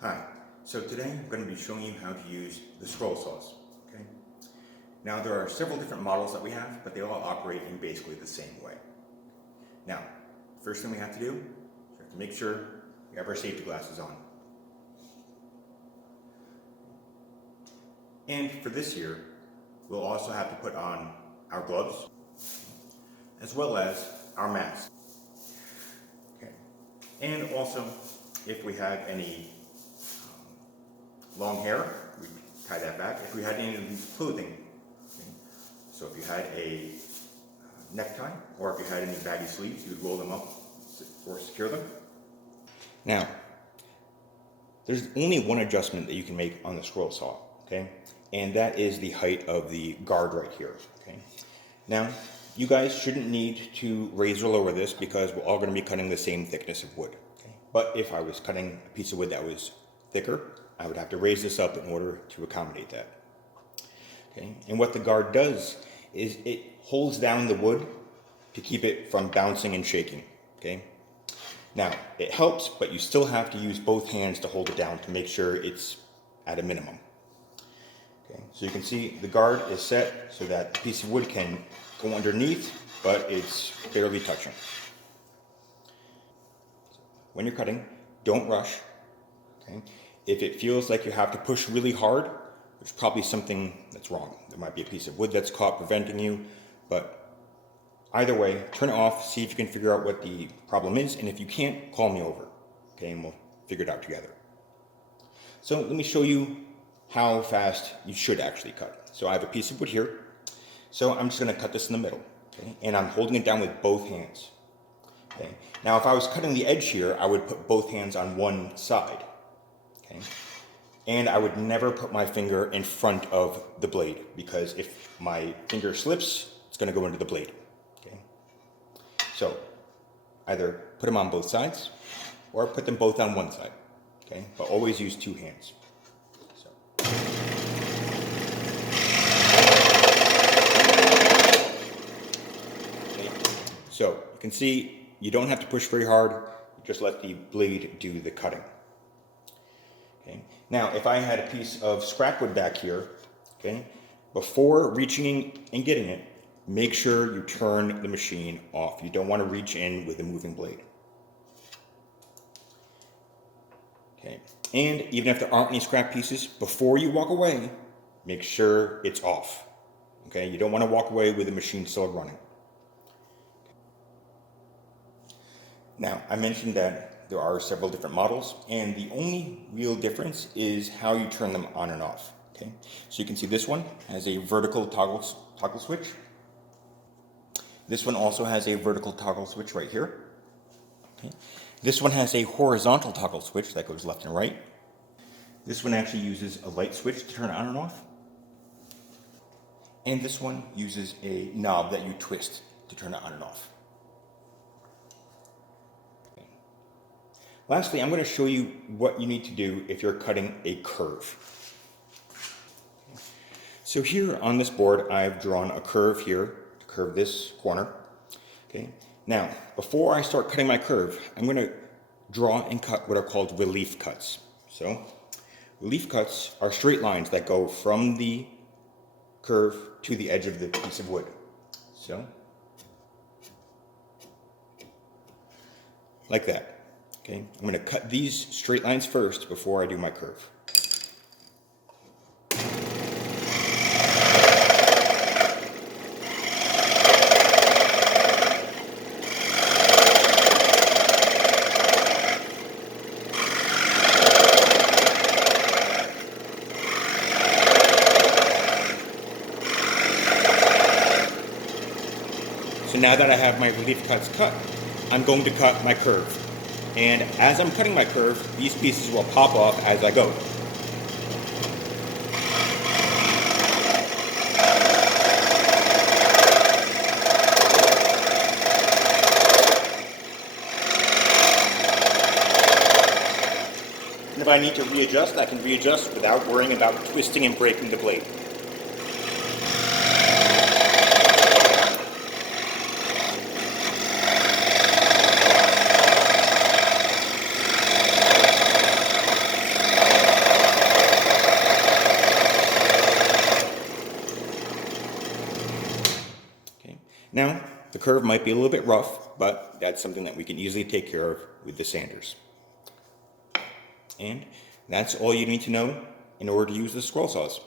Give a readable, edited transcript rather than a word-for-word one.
Hi, so today I'm going to be showing you how to use the scroll saws. Okay. Now there are several different models that we have, but they all operate in basically the same way. Now, first thing we have to do is we have to make sure we have our safety glasses on. And for this year, we'll also have to put on our gloves, as well as our mask. Okay. And also, if we have any long hair, we tie that back. If we had any of these clothing, okay, so if you had a necktie, or if you had any baggy sleeves, you would roll them up or secure them. Now, there's only one adjustment that you can make on the scroll saw, okay? And that is the height of the guard right here, okay? Now, you guys shouldn't need to raise or lower this because we're all going to be cutting the same thickness of wood, okay? But if I was cutting a piece of wood that was thicker, I would have to raise this up in order to accommodate that. Okay? And what the guard does is it holds down the wood to keep it from bouncing and shaking. Okay? Now, it helps, but you still have to use both hands to hold it down to make sure it's at a minimum. Okay? So you can see the guard is set so that the piece of wood can go underneath, but it's barely touching. When you're cutting, don't rush. Okay? If it feels like you have to push really hard, there's probably something that's wrong. There might be a piece of wood that's caught preventing you, but either way, turn it off, see if you can figure out what the problem is, and if you can't, call me over, okay, and we'll figure it out together. So let me show you how fast you should actually cut. So I have a piece of wood here, so I'm just going to cut this in the middle, okay, and I'm holding it down with both hands. Okay. Now if I was cutting the edge here, I would put both hands on one side. Okay. And I would never put my finger in front of the blade because if my finger slips, it's going to go into the blade. Okay. So either put them on both sides or put them both on one side. Okay. But always use two hands. So you can see you don't have to push very hard. You just let the blade do the cutting. Okay. Now, if I had a piece of scrap wood back here, okay, before reaching in and getting it, make sure you turn the machine off. You don't want to reach in with a moving blade. Okay. And even if there aren't any scrap pieces, before you walk away, make sure it's off. Okay. You don't want to walk away with the machine still running. Now, I mentioned that there are several different models, and the only real difference is how you turn them on and off. Okay, so you can see this one has a vertical toggle switch. This one also has a vertical toggle switch right here. Okay. This one has a horizontal toggle switch that goes left and right. This one actually uses a light switch to turn it on and off. And this one uses a knob that you twist to turn it on and off. Lastly, I'm going to show you what you need to do if you're cutting a curve. So here on this board, I've drawn a curve here to curve this corner. Okay. Now, before I start cutting my curve, I'm going to draw and cut what are called relief cuts. So, relief cuts are straight lines that go from the curve to the edge of the piece of wood. So, like that. Okay, I'm going to cut these straight lines first before I do my curve. So now that I have my relief cuts cut, I'm going to cut my curve. And as I'm cutting my curve, these pieces will pop off as I go. And if I need to readjust, I can readjust without worrying about twisting and breaking the blade. Now, the curve might be a little bit rough, but that's something that we can easily take care of with the sanders. And that's all you need to know in order to use the scroll saws.